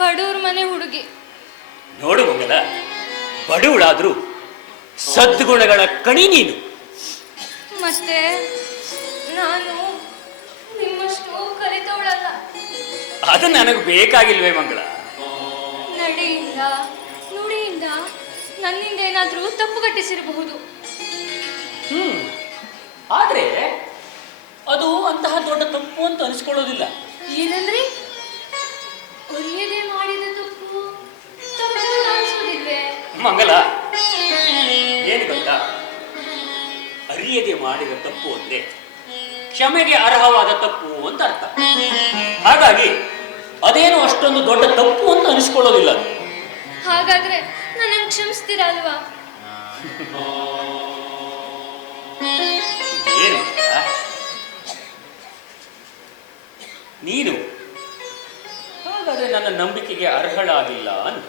ಬಡವ್ರ ಮನೆ ಹುಡುಗಿ. ನೋಡು ಮಂಗಲ, ಬಡವಳಾದ್ರೂ ಸದ್ಗುಣಗಳ ಕಣಿ ನೀನು. ಮತ್ತೆ ನಾನು ನಿಮ್ಮಷ್ಟು ಕಲಿತವಳಲ್ಲ. ಅದು ನನಗೆ ಬೇಕಾಗಿಲ್ವೇ ಮಂಗಳ? ನಡೆಯಿಂದ ನುಡಿಯಿಂದ ನನ್ನಿಂದ ಏನಾದ್ರೂ ತಪ್ಪು ಗಟ್ಟಿಸಿರಬಹುದು. ಆದ್ರೆ ಅದು ಅಂತಹ ದೊಡ್ಡ ತಪ್ಪು ಅಂತ ಅನಿಸ್ಕೊಳ್ಳೋದಿಲ್ಲ. ಏನಂದ್ರೆ ಒಳ್ಳೆಯದೇ ಮಾಡಿದ ತಪ್ಪು ತಪ್ಪು ಅನಿಸೋದಿಲ್ವೇ? ಮಂಗಲ, ಏನು ಗೊತ್ತಾ, ಅರಿಯದೆ ಮಾಡಿದ ತಪ್ಪು ಅಂದ್ರೆ ಕ್ಷಮೆಗೆ ಅರ್ಹವಾದ ತಪ್ಪು ಅಂತ ಅರ್ಥ. ಹಾಗಾಗಿ ಅದೇನು ಅಷ್ಟೊಂದು ದೊಡ್ಡ ತಪ್ಪು ಅಂತ ಅನಿಸ್ಕೊಳ್ಳೋದಿಲ್ಲ. ಹಾಗಾದ್ರೆ ನನ್ನನ್ನು ಕ್ಷಮಿಸ್ತೀರಾ ಅಲ್ವಾ? ಏನು ನೀನು ಹಾಗಾದ್ರೆ ನನ್ನ ನಂಬಿಕೆಗೆ ಅರ್ಹಳಾಗಿಲ್ಲ ಅಂತ?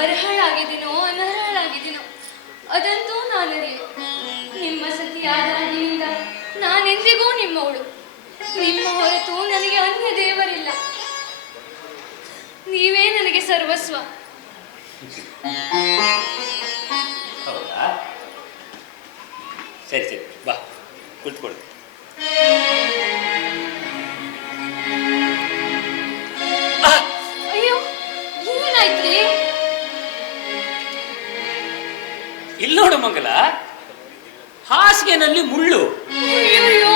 ಅರ್ಹಳಾಗಿದ್ದೀನೋ ಅನರ್ಹಳಾಗಿದ್ದೀನೋ ಅದಂತೂ ನಾನರಿಯೆ. ನಿಮ್ಮ ಸತಿಯಾದಾಗಿನಿಂದ ನಾನೆಂದಿಗೂ ನಿಮ್ಮವಳು. ನಿಮ್ಮ ಹೊರತು ನನಗೆ ಅನ್ಯ ದೇವರಿಲ್ಲ. ನೀವೇ ನನಗೆ ಸರ್ವಸ್ವ. ಹೌದಾ? ಸರಿ ಸರಿ, ಬಾ ಕುಳಿತುಕೊಳ್ಳಿ. ಅಯ್ಯೋ, ಏನಾಯ್ತ್ರಿ? ಇಲ್ಲಿ ನೋಡು ಮಂಗಲ, ಹಾಸಿಗೆನಲ್ಲಿ ಮುಳ್ಳು. ಅಯ್ಯೋ